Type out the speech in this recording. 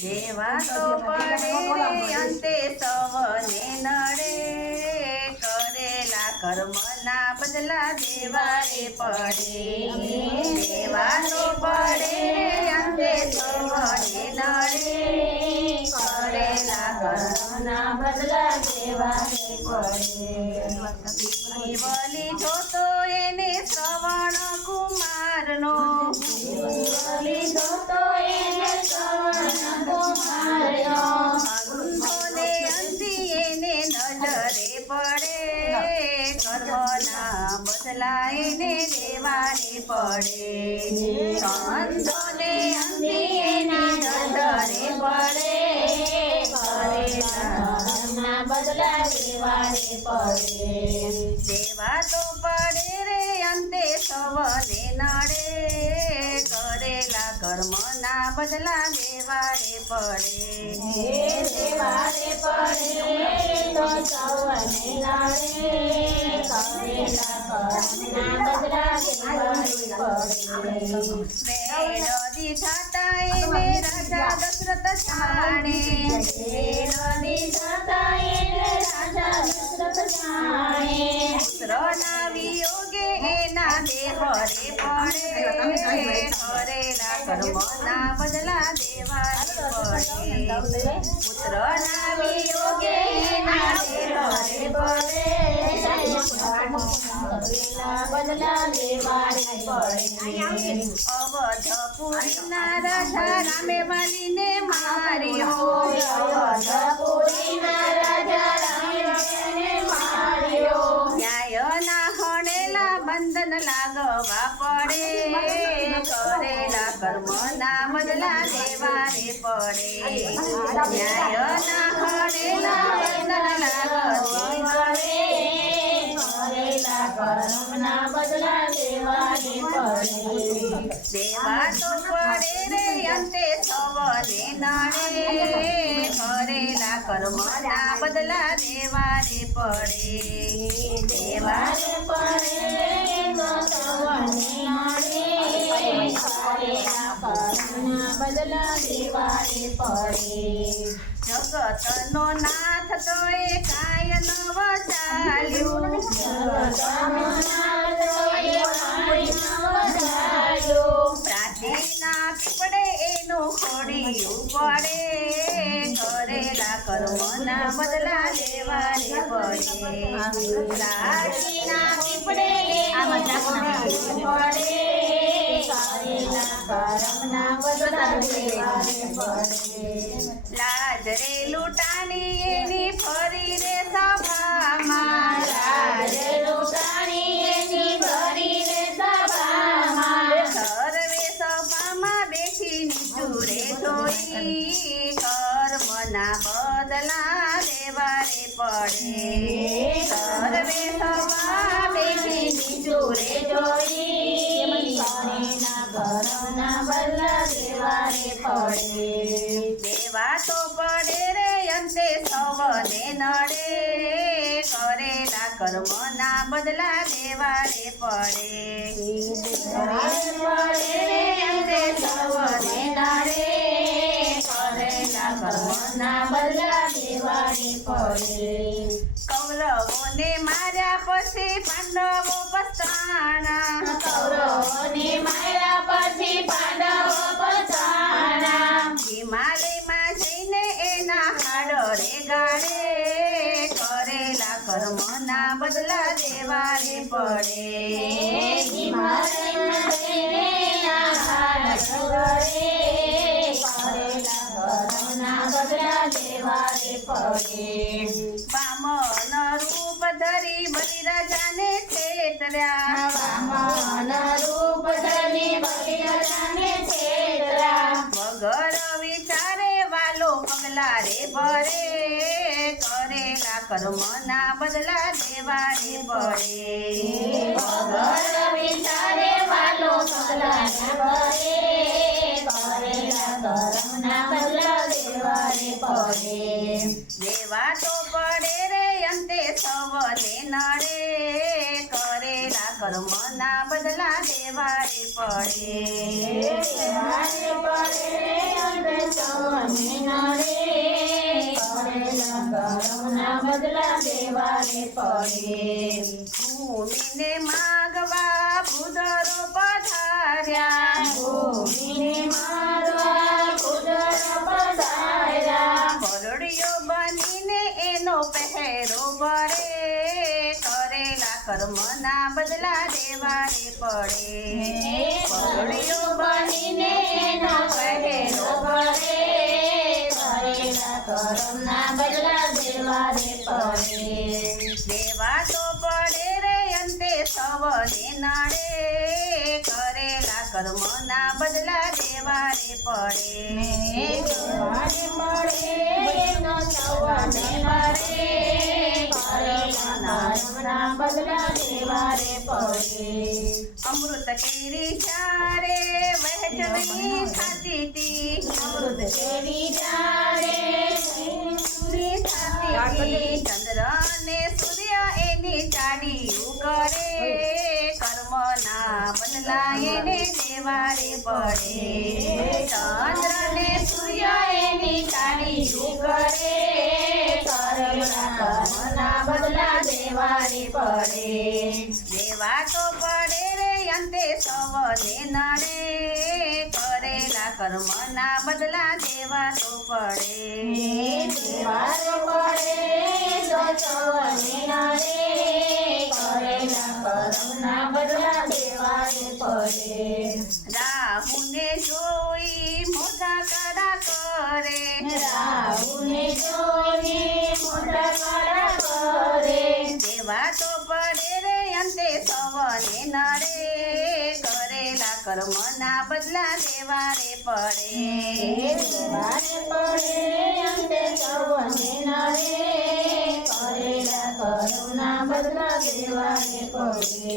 દેવા તો પડે રે અંતે સૌને નડે, કરેલા કર્મના બદલા દેવા રે પડે. દેવા તો પડે રે અંતે સૌને નડે, કરેલા કર્મના બદલા દેવા રે પડે. બલી જોતો એને શ્રવણ કુમારનો, બલી જોતો એને શ્રવણ કુમારનો, અંધોને અંધી એને નજરે પડે, કર્મના બદલા એને દેવા રે પડે. અંધોને અંધી એને નજરે પડે, કર્મના બદલા દેવા રે પડે. દેવા તો પડે રે અંતે સૌને નડે, કરેલા કર્મના બદલા દેવા રે પડે. દેવા રે પડે તો સૌને નડે, કરેલા કર્મના બદલા દેવા રે પડે. વેણ દીધાતા એને રાજા દશરથ જાણે, વેણ દીધાતા એને રાજા દશરથ જાણે, પુત્રના વિયોગે એના દેહ રે પડે, કરેલા કર્મના બદલા દેવા રે પડે. પુત્રના વિયોગે એના દેહ રે પડે, બદલા દેવા રે પડે. અવધપુરીના રાજા રામે વાલીને માર્યો, અવધપુરીના રાજા રામે વાલીને માર્યો, ન્યાયના હણેલા બંધન લાગવા પડે, કરેલા કર્મના બદલા દેવા રે પડે. ન્યાયના હણેલા બંધન લાગવા પડે, કરેલા કર્મના બદલા દેવા રે પડે. દેવા તો પડે રે અંતે સૌને નડે, કરેલા કર્મના બદલા દેવા રે પડે. દેવા રે પડે તો સૌને નડે, કરેલા કર્મના બદલા દેવા રે પડે. જગતનો નાથ તો એ કાય નવ ચાલ્યું, જગતનો નાથ તો એ કાય નવ ચાલ્યું, પ્રાચીના પીપળે એનું ખોડિયું પડે, કરેલા કર્મના બદલા દેવા રે પડે. પ્રાચીના પીપળે એનું ખોડિયું પડે, કરેલા કર્મના બદલા દેવા રે પડે. લાજ રે લૂંટાણી એની ફરી રે સભામાં, લાજ લૂંટાણી એની ફરી રે સભામાં, સર્વે સભામાં બેઠી નીચુરે જોઈ, કર્મના બદલા દેવા રે પડે. સર્વે સભા બેઠી નીચુરે જોઈ, કર્મના બદલા દેવા રે પડે. દેવા તો પડે રે અંતે સૌને નડે, કરેલા કર્મના બદલા દેવા રે પડે. પડે રે અંતે સૌને નડે, કરેલા કર્મના બદલા દેવા રે પડે. કૌરવોને માર્યા પછી પાંડવો પસ્તાણા, કૌરવોને માર્યા પછી પાંડવો પસ્તાણા, હિમાલયમાં જઈને એના હાડ રે ગાડે, કરેલા કર્મના બદલા દેવા રે પડે. હિમાલયમાં જઈને એના હાડ ગાડે, કરેલા કર્મના બદલા દેવા રે પડે. વામન રૂપ ધરી બલિરાજાને છેતર્યા, વામન રૂપ ધરી બલિરાજાને છેતર્યા, વગર વિચારે વાલો પગલા રે ભરે, કરેલા કર્મના બદલા દેવા રે પડે. વગર વિચારે વાલો પગલા રે ભરે, કરેલા કર્મના બદલા દેવા રે પડે. દેવા તો પડે રે અંતે સૌને નડે, કરેલા કર્મના બદલા દેવા રે પડે. દેવા રે પડે અંતે સૌને પડે ભૂમિને માગવા ભૂદરો પધાર્યા ભૂમિને માગવા ભૂદરો પધાર્યા ભરડિયો બનીને એનો પહેરો ભરે કરેલા કર્મના બદલા દેવા રે પડે ભરડિયો બનીને એનો પહેરો ભરે કરેલા કર્મના બદલા દેવા રે પડે દેવા તો પડે રે અંતે સવને નડે કરેલા કર્મના બદલા દેવા રે પડે દેવા રે મળે એનો સવને નડે કરેલા કર્મના બદલા દેવા રે પડે અમૃત કેરી ચારે વહેંચણી ખાતી તી અમૃત કેરી ચારે ચંદ્ર ને સૂર્ય એની ચાડીયું કરે કર્મના બદલા એને દેવા રે પડે ચંદ્ર ને સૂર્ય એની ચાડીયું કરે કર્મના બદલા દેવા રે પડે દેવા તો પડે રે અંતે સવને નડે કરેલા કર્મના બદલા દેવા તો પડે દેવા તો પડે તો સવને નડે કરેલા કર્મના બદલા દેવા રે પડે રાહુને જોઈ મોટા કડા કરે રાહુને જોઈ મોટા કડા કરે દેવા તો પડે રે અંતે સવને નડે કરેલા કર્મના બદલા દેવા રે પડે દેવા રે પડે અંતે સવને નડે કરેલા કર્મના બદલા દેવા રે પડે